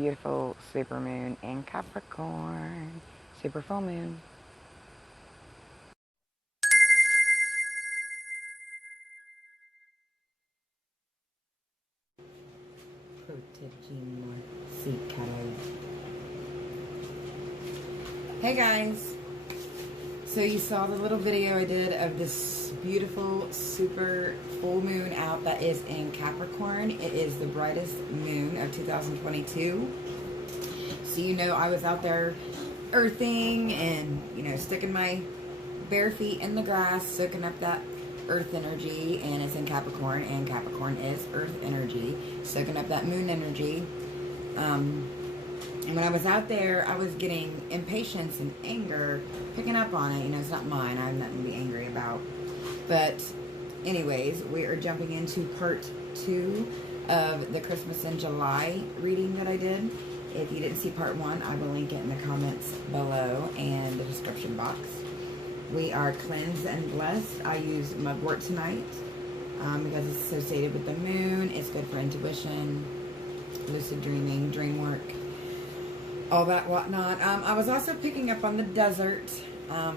beautiful supermoon in Capricorn. Super full moon. Hey guys, so you saw the little video I did of this beautiful super full moon out that is in Capricorn. It is the brightest moon of 2022. So you know I was out there earthing and, you know, sticking my bare feet in the grass, soaking up that earth energy, and it's in Capricorn, and Capricorn is earth energy, soaking up that moon energy. And when I was out there, I was getting impatience and anger, picking up on it. You know, it's not mine. I have nothing to be angry about. But anyways, we are jumping into part 2 of the Christmas in July reading that I did. If you didn't see part 1, I will link it in the comments below and the description box. We are cleansed and blessed. I use mugwort tonight because it's associated with the moon. It's good for intuition, lucid dreaming, dream work, all that whatnot. I was also picking up on the desert, so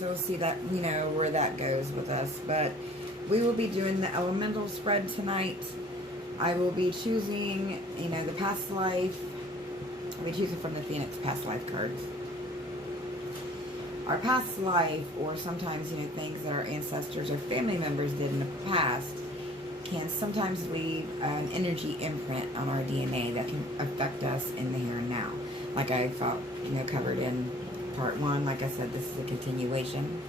we'll see that, you know, where that goes with us. But we will be doing the elemental spread tonight. I will be choosing, you know, the past life. I'll be choosing from the Phoenix past life cards. Our past life, or sometimes, you know, things that our ancestors or family members did in the past, can sometimes leave an energy imprint on our DNA that can affect us in the here and now. Like I felt, you know, covered in part 1. Like I said, this is a continuation.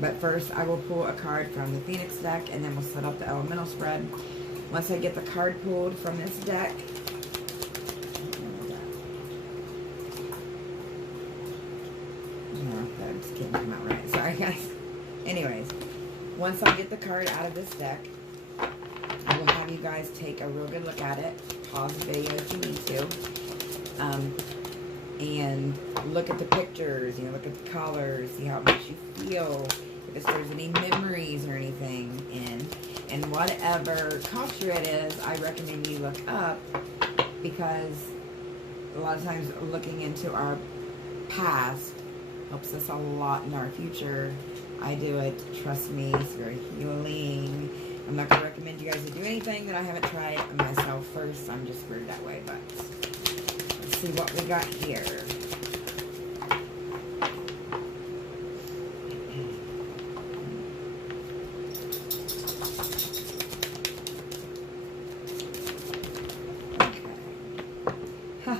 But first, I will pull a card from the Phoenix deck, and then we'll set up the elemental spread. Once I get the card pulled from this deck, that just didn't come out right. Sorry, guys. Anyways, once I get the card out of this deck, I will have you guys take a real good look at it. Pause the video if you need to. And look at the pictures, you know, look at the colors, see how it makes you feel, if there's any memories or anything in. And whatever culture it is, I recommend you look up, because a lot of times looking into our past helps us a lot in our future. I do it, trust me, it's very healing. I'm not going to recommend you guys to do anything that I haven't tried myself first. I'm just weird that way, but let's see what we got here. Okay. Huh.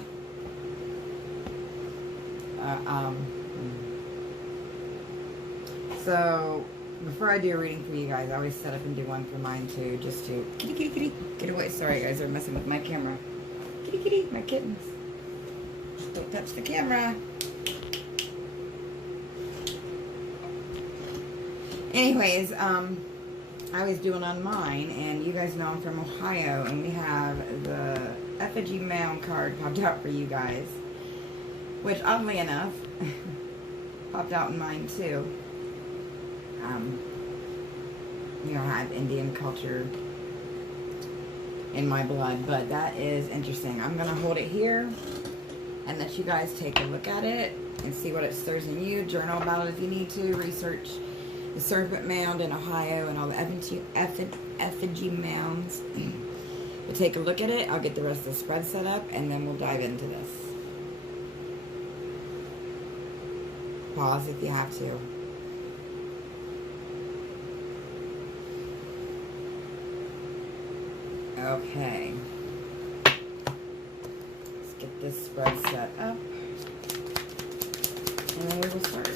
So, before I do a reading for you guys, I always set up and do one for mine too, just to kitty, kitty, kitty, get away. Sorry guys, they're messing with my camera. Kitty, kitty, my kittens. Don't touch the camera. Anyways, I was doing on mine, and you guys know I'm from Ohio, and we have the effigy mound card popped out for you guys, which oddly enough popped out in mine too. You know, I have Indian culture in my blood, but that is interesting. I'm going to hold it here and let you guys take a look at it and see what it stirs in you. Journal about it if you need to. Research the serpent mound in Ohio and all the effigy mounds. We'll take a look at it. I'll get the rest of the spread set up, and then we'll dive into this. Pause if you have to. Okay, let's get this spread set up, and then we will start.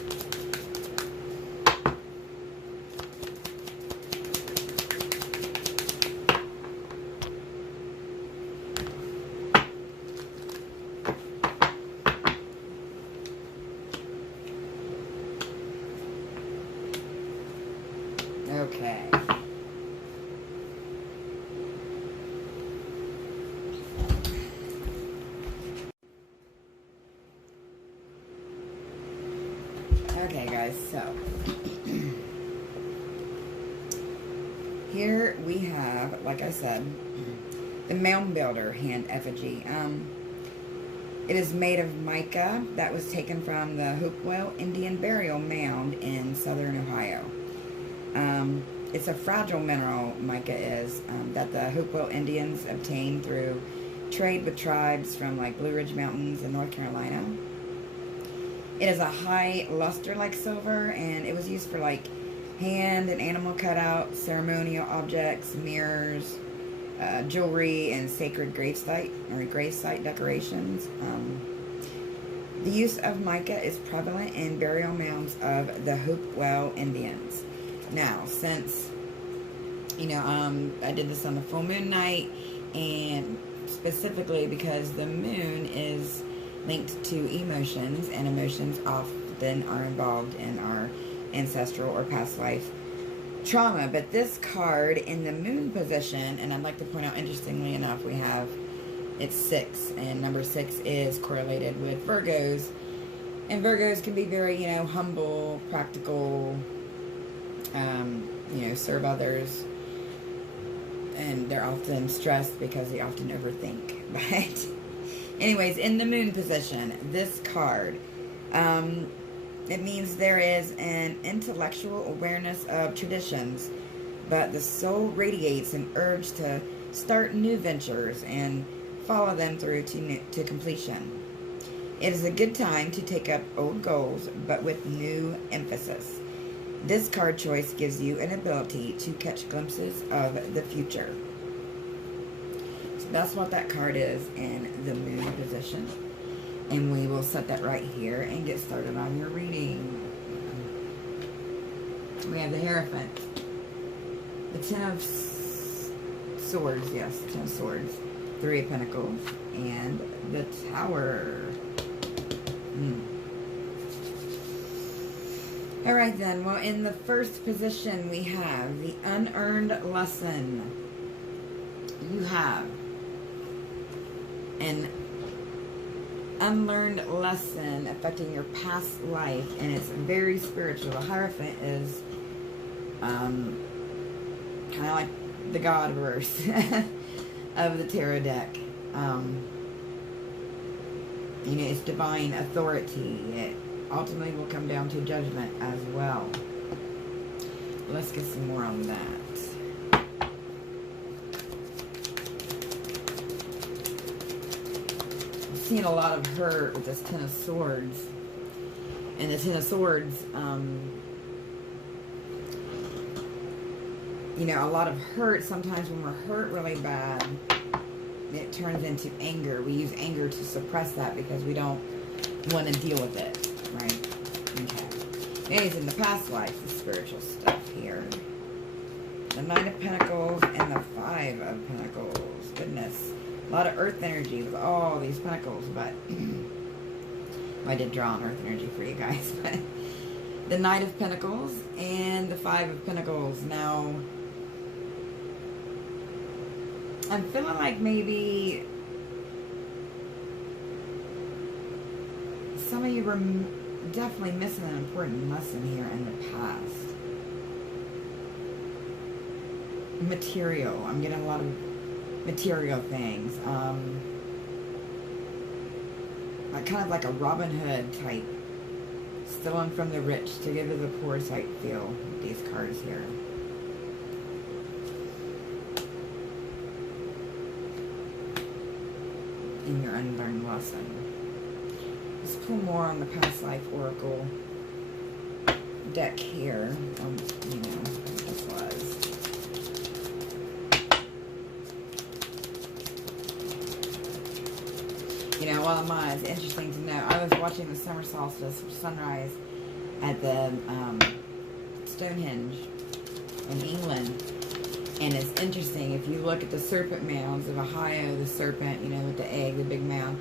Okay. Okay guys, so here we have, like I said, the Moundbuilder hand effigy. It is made of mica that was taken from the Hopewell Indian burial mound in southern Ohio. It's a fragile mineral, mica is, that the Hopewell Indians obtained through trade with tribes from like Blue Ridge Mountains in North Carolina. It is a high luster like silver, and it was used for like hand and animal cutouts, ceremonial objects, mirrors, jewelry, and sacred gravesite decorations. The use of mica is prevalent in burial mounds of the Hopewell Indians. Now, since, you know, I did this on the full moon night, and specifically because the moon is linked to emotions, and emotions often are involved in our ancestral or past life trauma. But this card in the moon position, and I'd like to point out, interestingly enough, we have, it's 6, and number 6 is correlated with Virgos, and Virgos can be very, you know, humble, practical, you know, serve others, and they're often stressed because they often overthink. But anyways, in the moon position, this card, it means there is an intellectual awareness of traditions, but the soul radiates an urge to start new ventures and follow them through to completion. It is a good time to take up old goals, but with new emphasis. This card choice gives you an ability to catch glimpses of the future. So that's what that card is in the moon position. And we will set that right here and get started on your reading. We have the Hierophant, the Ten of Swords, yes, Ten of Swords, Three of Pentacles, and the Tower. Alright then, well, in the first position we have the unearned lesson. You have an unlearned lesson affecting your past life, and it's very spiritual. The Hierophant is kind of like the God verse of the tarot deck. You know, it's divine authority. It ultimately will come down to judgment as well. Let's get some more on that. I'm seeing a lot of hurt with this Ten of Swords. And the Ten of Swords, you know, a lot of hurt. Sometimes when we're hurt really bad, it turns into anger. We use anger to suppress that because we don't want to deal with it. Right? Okay. Anyways, in the past life, the spiritual stuff here. The Nine of Pentacles and the Five of Pentacles. Goodness. A lot of earth energy with all these pentacles, but I did draw on earth energy for you guys. But the Knight of Pentacles and the Five of Pentacles. Now, I'm feeling like maybe some of you were definitely missing an important lesson here in the past. Material. I'm getting a lot of material things. Like kind of like a Robin Hood type. Stealing from the rich to give to the poor type feel with these cards here. In your unlearned lesson. Let's pull more on the past life oracle deck here. You know what this was. You know, while I'm on, it's interesting to know. I was watching the summer solstice sunrise at the Stonehenge in England. And it's interesting, if you look at the serpent mounds of Ohio, the serpent, you know, with the egg, the big mound,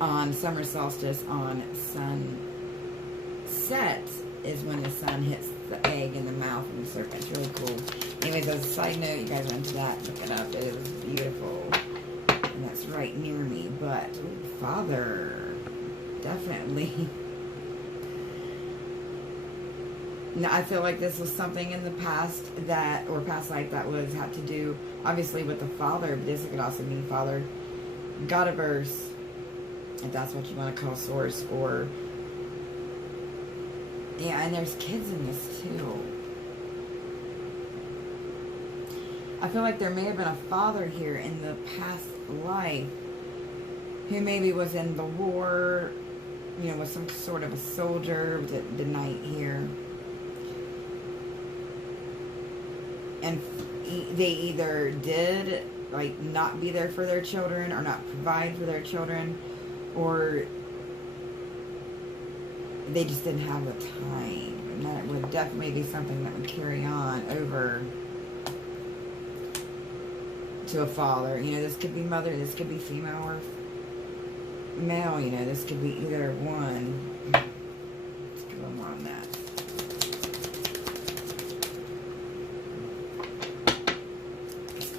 on summer solstice, on sunset, is when the sun hits the egg in the mouth of the serpent. It's really cool. Anyways, as a side note, you guys went to that, look it up. It was beautiful. And that's right near me. But, ooh, Father, definitely. Now, I feel like this was something in the past that, or past life that was had to do, obviously, with the father. But this could also mean father, Godiverse, if that's what you want to call source, or yeah, and there's kids in this too. I feel like there may have been a father here in the past life who maybe was in the war, you know, was some sort of a soldier, the knight here. And they either did, like, not be there for their children or not provide for their children, or they just didn't have the time. And that would definitely be something that would carry on over to a father. You know, this could be mother, this could be female or male, you know, this could be either one. Let's get a little more on that.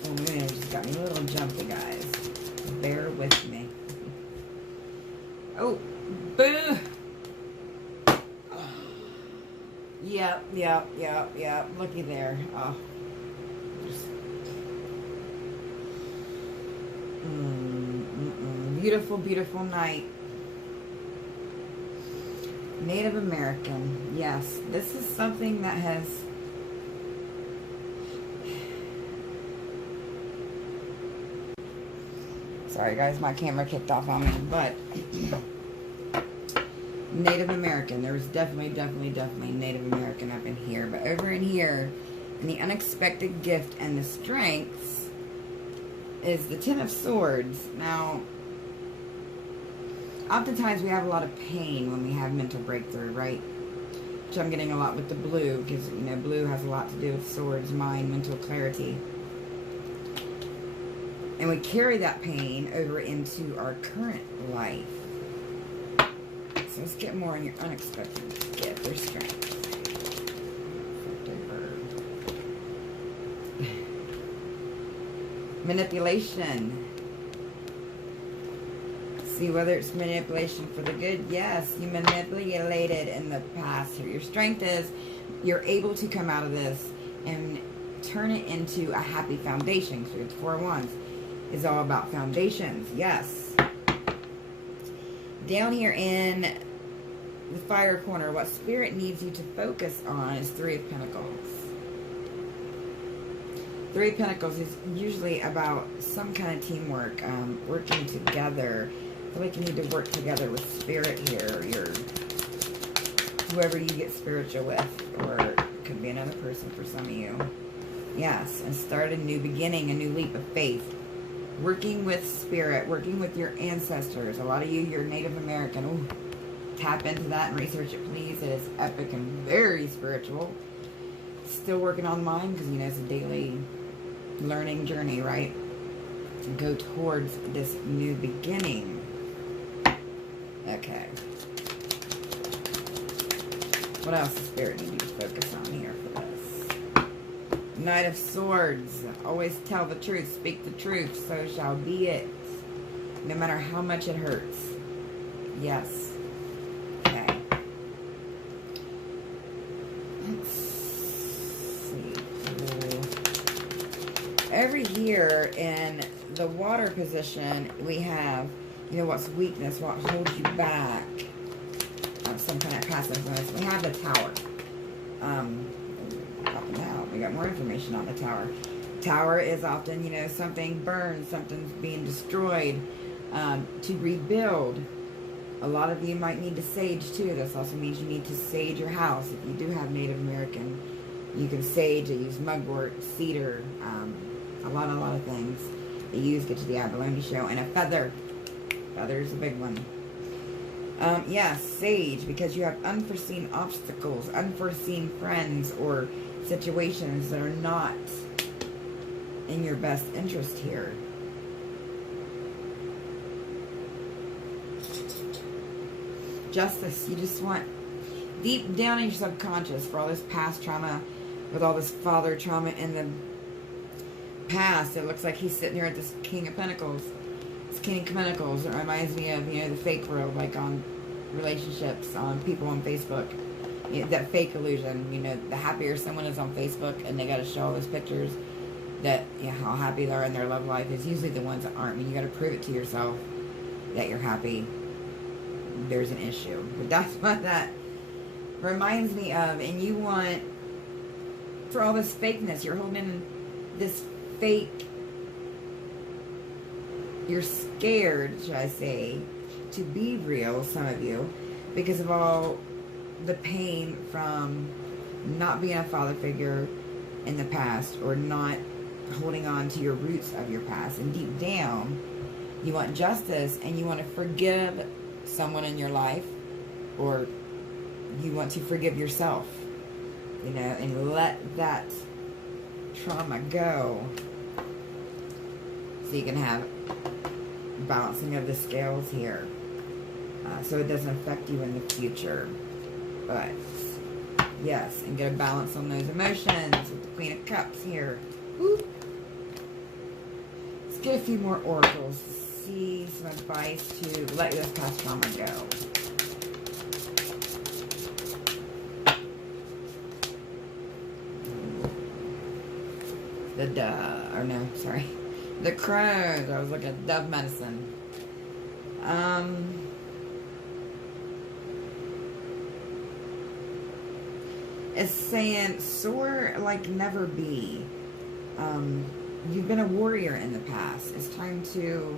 Full moon just got me a little jumpy, guys. Bear with me. Oh, boo! Yep. Looky there. Oh. Beautiful, beautiful night. Native American. Yes, this is something that has... Sorry, guys, my camera kicked off on me, but... Native American. There was definitely Native American up in here. But over in here, in the unexpected gift and the strengths, is the Ten of Swords. Now, oftentimes we have a lot of pain when we have mental breakthrough, right? Which I'm getting a lot with the blue, because, you know, blue has a lot to do with swords, mind, mental clarity. And we carry that pain over into our current life. So let's get more on your unexpected gift or strength. Manipulation. See whether it's manipulation for the good. Yes, you manipulated in the past. Your strength is you're able to come out of this and turn it into a happy foundation. So it's 4 Wands is all about foundations. Yes. Down here in the fire corner, what Spirit needs you to focus on is 3 of Pentacles. 3 of Pentacles is usually about some kind of teamwork, working together. I feel like you need to work together with Spirit here, or whoever you get spiritual with, or it could be another person for some of you. Yes, and start a new beginning, a new leap of faith. Working with Spirit, working with your ancestors. A lot of you, you're Native American. Ooh, tap into that and research it, please. It is epic and very spiritual. Still working on mine, because, you know, it's a daily learning journey, right? Go towards this new beginning. Okay. What else does Spirit need you to focus on here for this? Knight of Swords. Always tell the truth. Speak the truth. So shall be it. No matter how much it hurts. Yes. Okay. Let's see. Over here in the water position, we have, you know, what's weakness, what holds you back. Some kind of passive influence. We have the Tower. Popping out. We got more information on the Tower. Tower is often, you know, something burned, something's being destroyed, to rebuild. A lot of you might need to sage too. This also means you need to sage your house. If you do have Native American, you can sage. They use mugwort, cedar, a lot of things. They use, get to the abalone show, and a feather. Feather is a big one. Yes, sage, because you have unforeseen obstacles, unforeseen friends, or situations that are not in your best interest here. Justice, you just want deep down in your subconscious, for all this past trauma, with all this father trauma in the past, it looks like he's sitting here at this King of Pentacles. This King of Pentacles, it reminds me of, you know, the fake world, like on relationships, on people on Facebook. You know, that fake illusion. You know, the happier someone is on Facebook and they got to show all those pictures that, you know, how happy they are in their love life is usually the ones that aren't. I mean, you got to prove it to yourself that you're happy. There's an issue. But that's what that reminds me of. And you want, for all this fakeness, you're holding this fake, you're scared, should I say, to be real, some of you, because of all the pain from not being a father figure in the past, or not holding on to your roots of your past. And deep down, you want justice, and you want to forgive someone in your life, or you want to forgive yourself, you know, and let that trauma go, so you can have balancing of the scales here, so it doesn't affect you in the future. But yes, and get a balance on those emotions with the Queen of Cups here. Woo. Let's get a few more oracles to see some advice to let this past trauma go. The crows. I was looking at dove medicine. It's saying soar like never be. You've been a warrior in the past. It's time to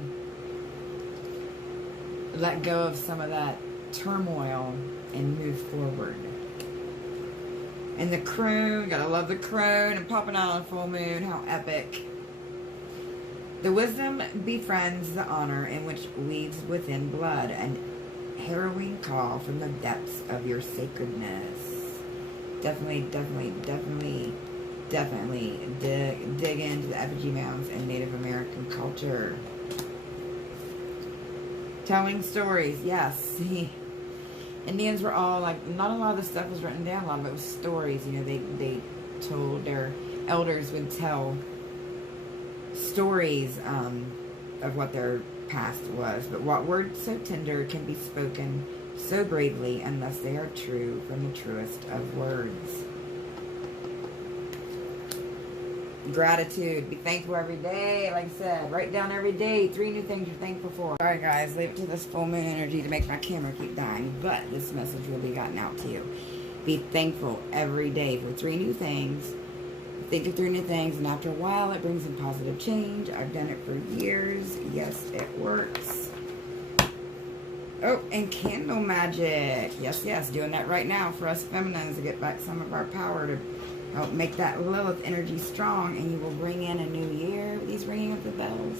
let go of some of that turmoil and move forward. And the crone, gotta love the crone, and popping out on a full moon, how epic. The wisdom befriends the honor in which leads within blood, an harrowing call from the depths of your sacredness. Definitely dig into the effigy mounds and Native American culture. Telling stories, yes. Indians were all like, not a lot of the stuff was written down, a lot of it was stories. You know, they told, their elders would tell stories of what their past was. But what words so tender can be spoken so bravely unless they are true from the truest of words. Gratitude. Be thankful every day. Like I said, write down every day 3 new things you're thankful for. Alright guys, leave it to this full moon energy to make my camera keep dying, but this message will be gotten out to you. Be thankful every day for 3 new things. Think of 3 new things, and after a while it brings in positive change. I've done it for years. Yes, it works. Oh, and candle magic. Yes, doing that right now for us feminines to get back some of our power, to help make that Lilith energy strong, and you will bring in a new year with these ringing of the bells.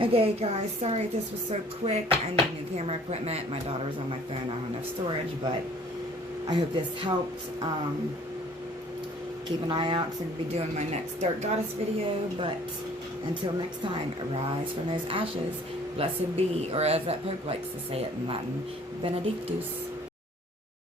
Okay, guys, sorry this was so quick. I need new camera equipment. My daughter's on my phone. I don't have enough storage, but I hope this helped. Keep an eye out, because I'm going to be doing my next Dark Goddess video, but until next time, arise from those ashes, blessed be, or as that Pope likes to say it in Latin, Benedictus.